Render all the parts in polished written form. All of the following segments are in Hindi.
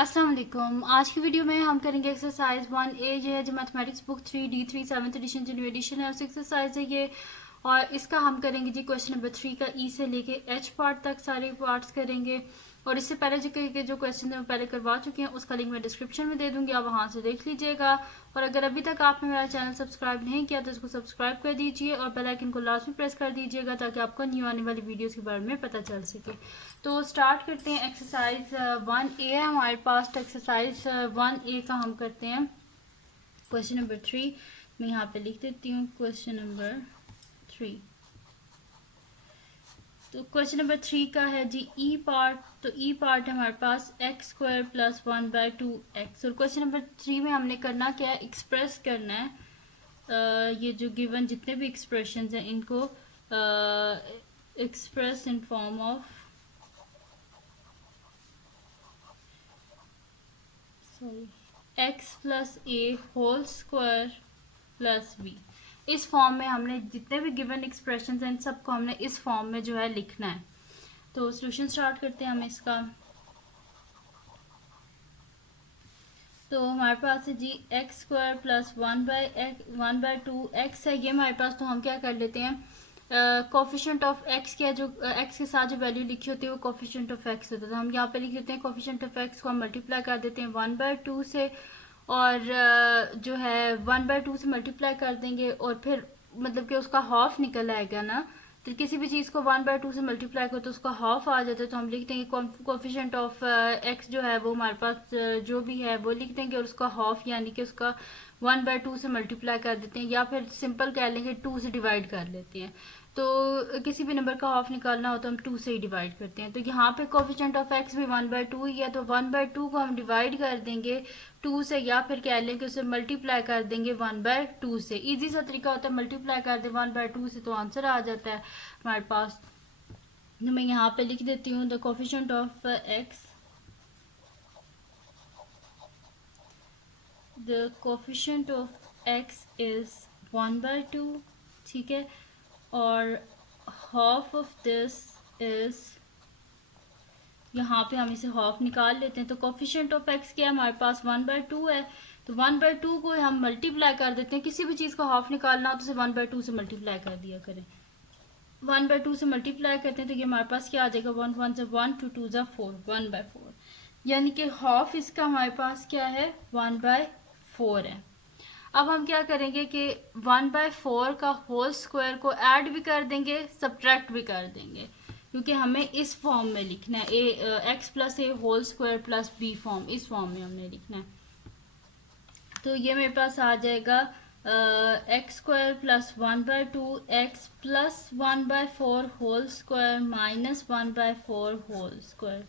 अस्सलाम वालेकुम। आज की वीडियो में हम करेंगे एक्सरसाइज 1A जो है जो mathematics book 3D3 7th edition जो न्यू एडिशन है उस एक्सरसाइज है ये। और इसका हम करेंगे जी क्वेश्चन नंबर 3 का ई से लेके एच पार्ट तक सारे पार्ट्स करेंगे। और इससे पहले जो क्वेश्चन है वो पहले करवा चुके हैं, उसका लिंक मैं डिस्क्रिप्शन में दे दूंगी, आप वहां से देख लीजिएगा। और अगर अभी तक आपने मेरा चैनल सब्सक्राइब नहीं किया तो इसको सब्सक्राइब कर दीजिए और बेल आइकन को लास्ट में प्रेस कर दीजिएगा ताकि आपको न्यू आने वाली वीडियोस के बारे में पता चल सके। तो स्टार्ट करते हैं। एक्सरसाइज 1A है हमारे पास। तो एक्सरसाइज 1A का हम करते हैं क्वेश्चन नंबर 3। मैं यहाँ पे लिख देती हूँ क्वेश्चन नंबर 3। तो क्वेश्चन नंबर 3 का है जी ई पार्ट। तो ई पार्ट है हमारे पास x² + 1/2x। और क्वेश्चन नंबर 3 में हमने करना क्या है, एक्सप्रेस करना है ये जो गिवन जितने भी एक्सप्रेशन हैं इनको express in form of x + a whole square plus b। इस फॉर्म में हमने जितने भी गिवन एक्सप्रेशन हैं इन सबको हमने इस फॉर्म में जो है लिखना है। तो सॉल्यूशन स्टार्ट करते हैं हम इसका। तो हमारे पास है जी x² + 1/2x है ये हमारे पास। तो हम क्या कर लेते हैं, कोफिशिएंट ऑफ x क्या जो x के साथ जो वैल्यू लिखी होती है वो कोफिशिएंट ऑफ x होता है। तो हम यहाँ पे लिख देते हैं कोफिशिएंट ऑफ x को हम मल्टीप्लाई कर देते हैं 1/2 से। और जो है 1/2 से मल्टीप्लाई कर देंगे और फिर मतलब कि उसका हाफ निकल आएगा ना। तो किसी भी चीज़ को 1/2 से मल्टीप्लाई करो तो उसका हाफ आ जाता है। तो हम लिख देंगे कोफिशिएंट ऑफ x जो है वो हमारे पास जो भी है वो लिख देंगे और उसका हाफ यानी कि उसका 1/2 से मल्टीप्लाई कर देते हैं या फिर सिंपल कह लेंगे 2 से डिवाइड कर लेते हैं। तो किसी भी नंबर का हाफ निकालना हो तो हम 2 से ही डिवाइड करते हैं। तो यहाँ पे कोफिशिएंट ऑफ x भी 1/2 ही है तो 1/2 को हम डिवाइड कर देंगे 2 से या फिर कह लें कि उसे मल्टीप्लाई कर देंगे 1/2 से। इजी सा तरीका होता है, मल्टीप्लाई कर दें 1/2 से तो आंसर आ जाता है हमारे पास। तो मैं यहाँ पे लिख देती हूँ the coefficient of x, the coefficient of x is 1/2, ठीक है। और हाफ ऑफ दिस इज, यहाँ पे हम इसे हाफ निकाल लेते हैं। तो कोफिशिएंट ऑफ x क्या है हमारे पास 1/2 है। तो 1/2 को हम मल्टीप्लाई कर देते हैं। किसी भी चीज़ को हाफ निकालना हो तो उसे 1/2 से मल्टीप्लाई कर दिया करें। 1/2 से मल्टीप्लाई करते हैं तो ये हमारे पास क्या आ जाएगा, 1 1 से 1 2 2 जा 4, 1/4। यानी कि हाफ इसका हमारे पास क्या है 1/4 है। अब हम क्या करेंगे कि 1/4 का होल स्क्वायर को ऐड भी कर देंगे, सब्ट्रैक्ट भी कर देंगे, क्योंकि हमें इस फॉर्म में लिखना है x + a whole square plus b form, इस फॉर्म में हमने लिखना है। तो ये मेरे पास आ जाएगा x² + 1/2 x + 1/4 whole square minus 1/4 whole square.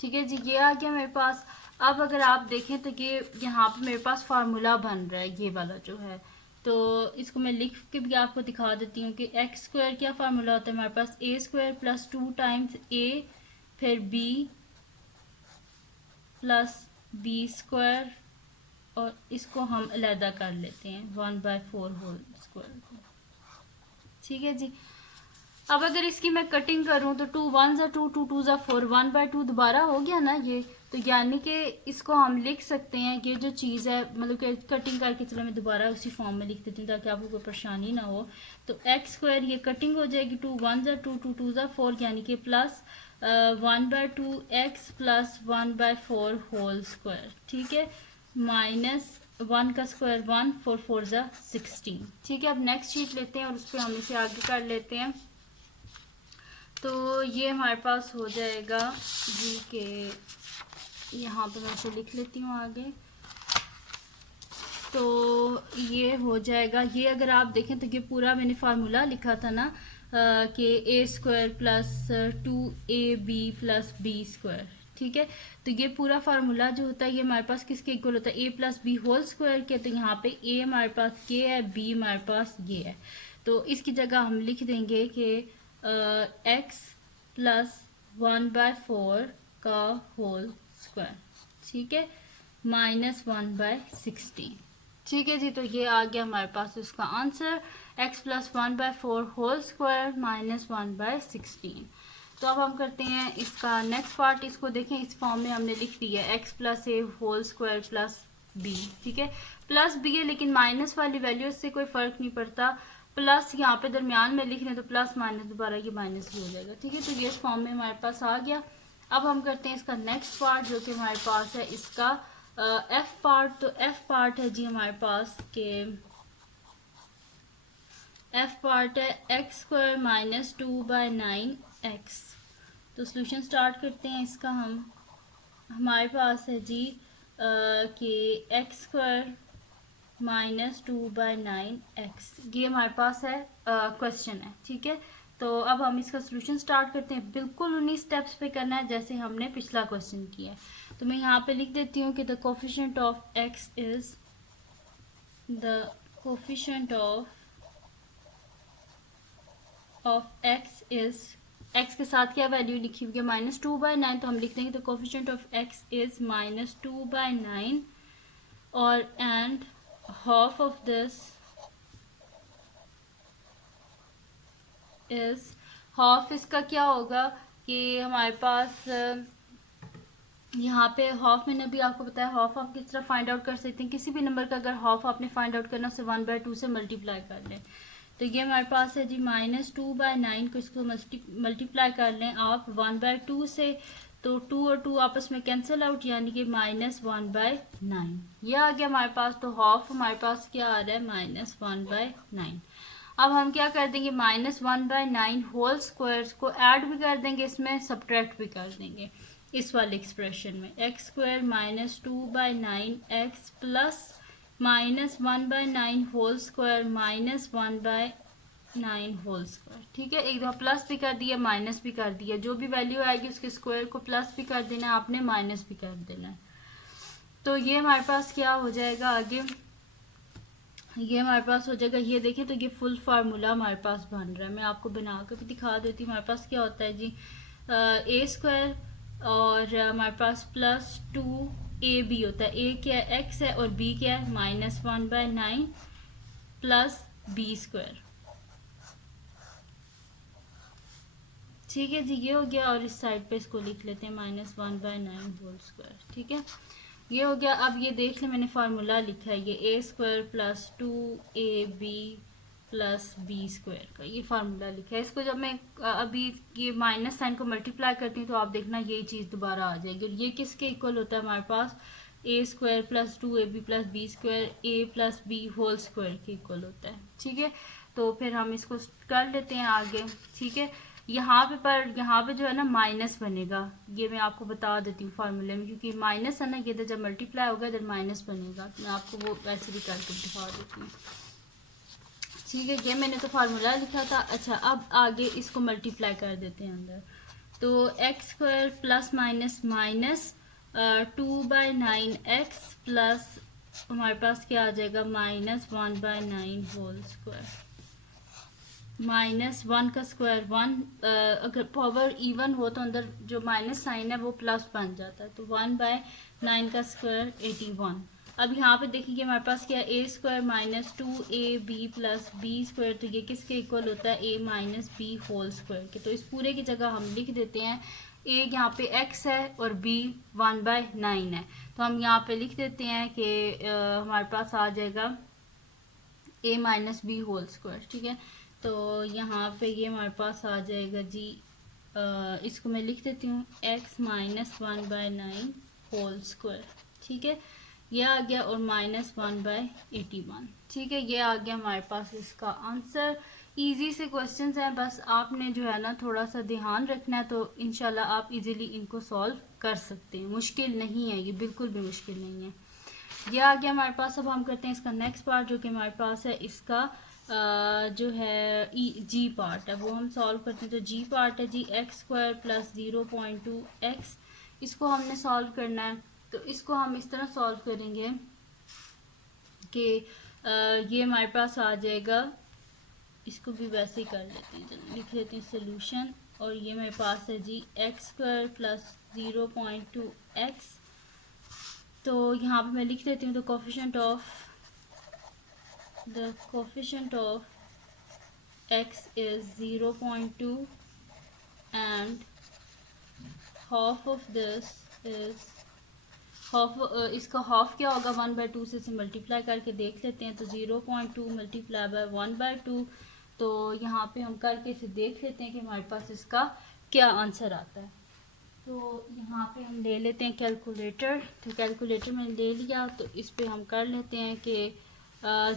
ठीक है जी, ये आ गया मेरे पास। अब अगर आप देखें तो ये यहाँ पे मेरे पास फार्मूला बन रहा है ये वाला जो है। तो इसको मैं लिख के भी आपको दिखा देती हूँ कि x² क्या फार्मूला होता है हमारे पास, a² + 2 टाइम्स a फिर b + b² और इसको हम अलहदा कर लेते हैं 1/4 होल स्क्वायर को। ठीक है जी। अब अगर इसकी मैं कटिंग करूं तो 2 1 ज़ा 2 2 2 ज़ा 4, 1/2 दोबारा हो गया ना ये। तो यानी कि इसको हम लिख सकते हैं, ये जो चीज़ है मतलब कि कटिंग करके, चलो मैं दोबारा उसी फॉर्म में लिख देती हूँ ताकि आपको कोई परेशानी ना हो। तो x² ये कटिंग हो जाएगी 2 1 ज़ा 2 2 2 ज़ा 4 यानी कि प्लस 1/2 x + 1/4 होल स्क्वायर, ठीक है, माइनस 1 का स्क्वायर 1 4 4 ज़ा 16। ठीक है, अब नेक्स्ट शीट लेते हैं और उस पर हम इसे आगे कर लेते हैं। तो ये हमारे पास हो जाएगा जी के यहाँ पे मैं इसे लिख लेती हूँ आगे। तो ये हो जाएगा, ये अगर आप देखें तो ये पूरा मैंने फार्मूला लिखा था ना कि a² + 2ab + b², ठीक है। तो ये पूरा फार्मूला जो होता है ये हमारे पास किसके इक्वल होता है, a + b होल स्क्वायर के। तो यहाँ पे a हमारे पास ये है, b हमारे पास ये है। तो इसकी जगह हम लिख देंगे कि x + 1/4 का होल स्क्वायर, ठीक है, माइनस 1/16। ठीक है जी। तो ये आ गया हमारे पास इसका answer, x + 1/4 whole square minus 1/16। तो अब हम करते हैं इसका नेक्स्ट पार्ट। इसको देखें, इस फॉर्म में हमने लिख दिया एक्स प्लस ए होल स्क्वायर प्लस बी, ठीक है। प्लस बी है लेकिन माइनस वाली वैल्यू से कोई फर्क नहीं पड़ता, प्लस यहाँ पे दरमियान में लिख लें तो प्लस माइनस दोबारा ये माइनस भी हो जाएगा, ठीक है। तो ये इस फॉर्म में हमारे पास आ गया। अब हम करते हैं इसका नेक्स्ट पार्ट जो कि हमारे पास है इसका एफ पार्ट। तो एफ पार्ट है जी हमारे पास के एफ पार्ट है एक्स स्क्वायर माइनस 2/9x। तो सोल्यूशन स्टार्ट करते हैं इसका। हमारे पास है जी कि एक्स स्क्वायर माइनस 2/9x, ये हमारे पास है क्वेश्चन है, ठीक है। तो अब हम इसका सोल्यूशन स्टार्ट करते हैं। बिल्कुल उन्हीं स्टेप्स पे करना है जैसे हमने पिछला क्वेश्चन किया है। तो मैं यहाँ पे लिख देती हूँ कि the coefficient of x is the coefficient of x is, x के साथ क्या वैल्यू लिखी हुई है -2/9, तो हम लिख देंगे the coefficient of x is -2/9 और and half of this is half, इसका क्या होगा कि हमारे पास यहाँ पे हाफ मैंने अभी आपको बताया हाफ आप किस तरह फाइंड आउट कर सकते हैं। किसी भी नंबर का अगर हाफ आपने फाइंड आउट करना उसे 1/2 से मल्टीप्लाई कर लें। तो ये हमारे पास है जी -2/9 को इसको मल्टीप्लाई कर लें आप 1/2 से, तो 2 और 2 आपस में कैंसिल आउट, यानी कि -1/9 ये आ गया हमारे पास। तो हाफ हमारे पास क्या आ रहा है -1/9। अब हम क्या कर देंगे -1/9 होल स्क्वायर को ऐड भी कर देंगे, इसमें सब्ट्रैक्ट भी कर देंगे इस वाले एक्सप्रेशन में। X square -2/9x plus -1/9 whole square -1/9 whole square, ठीक है। एक दफा प्लस भी कर दिया माइनस भी कर दिया, जो भी वैल्यू आएगी उसके स्क्वायर को प्लस भी कर देना है आपने, माइनस भी कर देना है। तो ये हमारे पास क्या हो जाएगा आगे, ये हमारे पास हो जाएगा, ये देखिए तो ये फुल फार्मूला हमारे पास बन रहा है। मैं आपको बना कर भी दिखा देती हूँ। हमारे पास क्या होता है जी ए स्क्वायर और हमारे पास +2ab होता है। ए क्या है एक्स है और बी क्या है -1/9 प्लस बी स्क्वायर, ठीक है जी। ये हो गया और इस साइड पे इसको लिख लेते हैं -1/9 होल स्क्वायर, ठीक है। ये हो गया। अब ये देख लें मैंने फार्मूला लिखा है ये A square plus 2ab plus B square का ये फार्मूला लिखा है। इसको जब मैं अभी ये माइनस साइन को मल्टीप्लाई करती हूँ तो आप देखना यही चीज़ दोबारा आ जाएगी। और ये किसके इक्वल होता है हमारे पास A square plus 2ab plus B square A plus B whole square के इक्वल होता है, ठीक है। तो फिर हम इसको कर लेते हैं आगे, ठीक है। यहाँ पे पर यहाँ पे जो है ना माइनस बनेगा, ये मैं आपको बता देती हूँ फार्मूले में, क्योंकि माइनस है ना ये जब मल्टीप्लाई होगा इधर माइनस बनेगा। तो मैं आपको वो वैसे भी करके दिखा देती हूँ, ठीक है। ये मैंने तो फार्मूला लिखा था। अच्छा अब आगे इसको मल्टीप्लाई कर देते हैं अंदर। तो x square plus minus minus 2/9x plus हमारे पास क्या आ जाएगा -1/9 होल स्क्वायर, -1 का स्क्वायर 1, अगर पावर इवन हो तो अंदर जो माइनस साइन है वो प्लस बन जाता है। तो 1/9 का स्क्वायर 81। अब यहाँ पे देखिए हमारे पास क्या A square -2ab plus B square, तो ये किसके इक्वल होता है a - b होल स्क्वायर के। तो इस पूरे की जगह हम लिख देते हैं a यहाँ पे x है और b 1/9 है, तो हम यहाँ पे लिख देते हैं कि हमारे पास आ जाएगा a - b होल स्क्वायर, ठीक है। तो यहाँ पे ये हमारे पास आ जाएगा जी इसको मैं लिख देती हूँ x - 1/9 होल स्क्वायर, ठीक है। ये आ गया और -1/81, ठीक है। ये आ गया हमारे पास इसका आंसर। इजी से क्वेश्चंस हैं, बस आपने जो है ना थोड़ा सा ध्यान रखना है, तो इंशाल्लाह आप इजीली इनको सॉल्व कर सकते हैं। मुश्किल नहीं है ये, बिल्कुल भी मुश्किल नहीं है। ये आ गया हमारे पास। अब हम करते हैं इसका नेक्स्ट पार्ट जो कि हमारे पास है इसका जो है जी पार्ट है, वो हम सॉल्व करते हैं। तो जी पार्ट है जी एक्स स्क्वायर प्लस 0.2x, इसको हमने सॉल्व करना है। तो इसको हम इस तरह सॉल्व करेंगे कि ये हमारे पास आ जाएगा, इसको भी वैसे ही कर लेते हैं, चलो लिख लेते हैं सोल्यूशन। और ये मेरे पास है जी एक्स स्क्वायर प्लस 0.2x। तो यहाँ पे मैं लिख देती हूँ the coefficient of x is 0.2 and half of this is half, इसका हाफ क्या होगा 1/2 से मल्टीप्लाई करके देख लेते हैं। तो 0.2 मल्टीप्लाई बाय 1/2, तो यहाँ पे हम करके इसे देख लेते हैं कि हमारे पास इसका क्या आंसर आता है। तो यहाँ पे हम ले लेते हैं कैलकुलेटर। तो कैलकुलेटर मैंने ले लिया, तो इस पे हम कर लेते हैं कि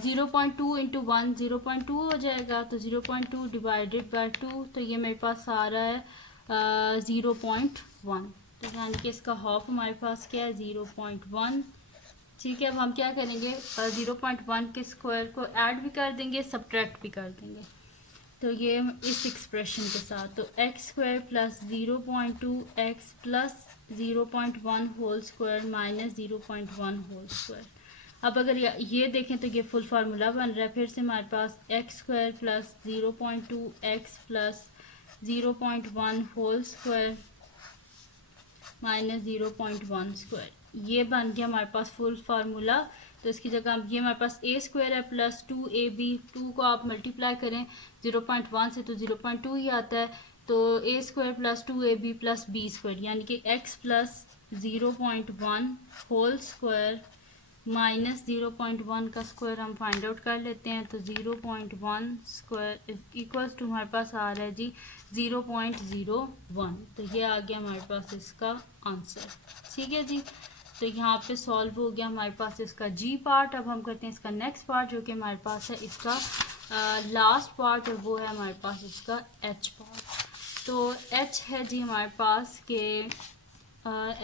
0.2 इंटू 1 0.2 हो जाएगा। तो 0.2 डिवाइडेड बाय 2, तो ये मेरे पास आ रहा है 0.1। तो यानी कि इसका हाफ हमारे पास क्या है 0.1। ठीक है, अब हम क्या करेंगे 0.1 के स्क्वायर को ऐड भी कर देंगे, सब्ट्रैक्ट भी कर देंगे। तो ये इस एक्सप्रेशन के साथ, तो x square plus 0.2 x plus 0.1 whole square minus 0.1 whole square. अब अगर ये देखें तो ये फुल फार्मूला बन रहा है। फिर से हमारे पास X square plus 0.2 x plus 0.1 whole square minus 0.1 square, ये बन गया हमारे पास फुल फार्मूला। तो इसकी जगह ये हमारे पास ए स्क्वायर है प्लस 2ab, 2 को आप मल्टीप्लाई करें 0.1 से तो 0.2 ही आता है। तो A square plus 2ab plus B square, यानी कि X plus 0.1 whole square minus 0.1 का स्क्वायर हम फाइंड आउट कर लेते हैं। तो 0.1 स्क्वायर इक्वल्स टू हमारे पास आ रहा है जी 0.01। तो ये आ गया हमारे पास इसका आंसर। ठीक है जी, तो यहाँ पे सॉल्व हो गया हमारे पास इसका जी पार्ट। अब हम करते हैं इसका नेक्स्ट पार्ट, जो कि हमारे पास है इसका लास्ट पार्ट, और वो है हमारे पास इसका एच पार्ट। तो एच है जी हमारे पास के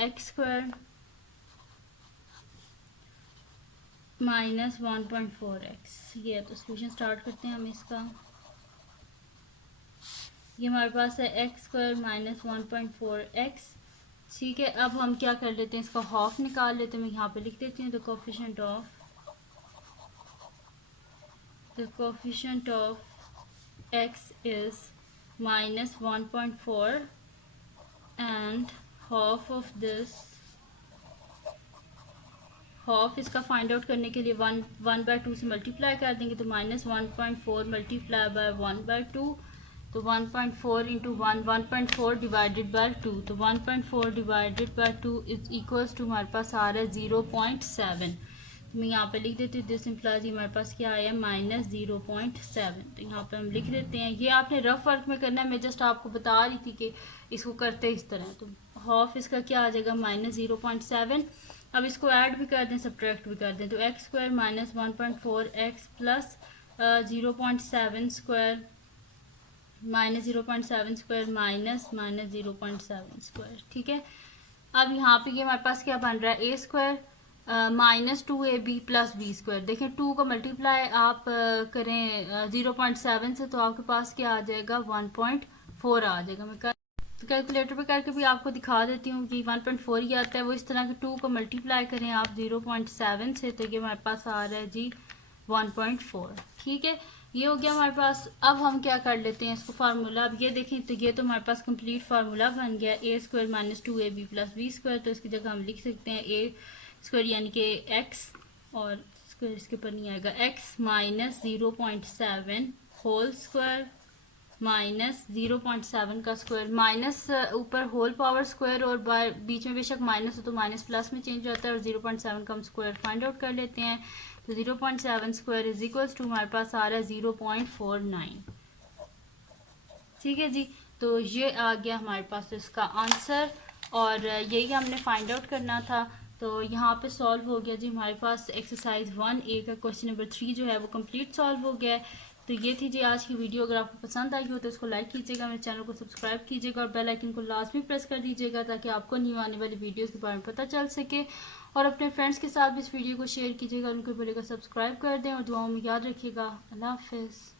एक्स स्क्वायर माइनस 1.4x, ये है। तो सोल्यूशन स्टार्ट करते हैं हम इसका। ये हमारे पास है एक्स स्क्वायर माइनस 1.4x। ठीक है, अब हम क्या कर लेते हैं, इसका हाफ निकाल लेते हैं। मैं यहाँ पे लिख देती हूँ the coefficient of x is minus 1.4 and half of this, half इसका फाइंड आउट करने के लिए 1/2 से मल्टीप्लाई कर देंगे। तो माइनस 1.4 मल्टीप्लाई बाय 1/2, तो 1.4 इंटू 1.4 डिवाइडेड बाय 2, तो 1.4 divided by 2 is equals to हमारे पास आ रहा है 0.7। तो मैं यहाँ पे लिख देती हूँ दिस इम्प्लाइज हमारे पास क्या आया माइनस 0.7। तो यहाँ पे हम लिख देते हैं। ये आपने रफ वर्क में करना है, मैं जस्ट आपको बता रही थी कि इसको करते इस तरह। तो हाफ इसका क्या आ जाएगा माइनस 0.7। अब इसको ऐड भी कर दें, सब्ट्रैक्ट भी कर दें। तो x square minus 1.4 x plus 0.7 square minus 0.7 square minus 0.7 square. ठीक है, अब यहाँ पे ये हमारे पास क्या बन रहा है A square minus 2ab plus B square. देखें 2 का मल्टीप्लाई आप करें 0.7 से, तो आपके पास क्या आ जाएगा 1.4 आ जाएगा। मैं तो कैलकुलेटर पे करके भी आपको दिखा देती हूँ कि 1.4 ही आता है। वो इस तरह के 2 को मल्टीप्लाई करें आप 0.7 से, तो ये हमारे पास आ रहा है जी 1.4। ठीक है, ये हो गया हमारे पास। अब हम क्या कर लेते हैं इसको फार्मूला। अब ये देखें तो ये तो हमारे पास कंप्लीट फार्मूला बन गया A square minus 2ab plus B square. तो इसकी जगह हम लिख सकते हैं ए स्क्वायर यानी कि एक्स, और स्क्वायर इसके ऊपर नहीं आएगा, x minus 0.7 whole square minus 0.7 का स्क्वायर, माइनस ऊपर होल पावर स्क्वायर और बीच में बेशक माइनस हो तो माइनस प्लस में चेंज होता है, और 0.7 का हम स्क्वायर फाइंड आउट कर लेते हैं। तो 0.7 स्क्वायर इज इक्वल्स टू हमारे पास आ रहा है 0.49। ठीक है जी, तो ये आ गया हमारे पास इसका आंसर, और यही हमने फाइंड आउट करना था। तो यहाँ पे सॉल्व हो गया जी हमारे पास एक्सरसाइज 1A का क्वेश्चन नंबर 3 जो है वो कंप्लीट सॉल्व हो गया है। तो ये थी जी आज की वीडियो। अगर आपको पसंद आई हो तो इसको लाइक कीजिएगा, मेरे चैनल को सब्सक्राइब कीजिएगा और बेल आइकन को लाजमी प्रेस कर दीजिएगा ताकि आपको न्यू आने वाली वीडियोस के बारे में पता चल सके। और अपने फ्रेंड्स के साथ भी इस वीडियो को शेयर कीजिएगा, उनको बोलेगा सब्सक्राइब कर दें, और दुआओं में याद रखिएगा। अल्लाह हाफिज़।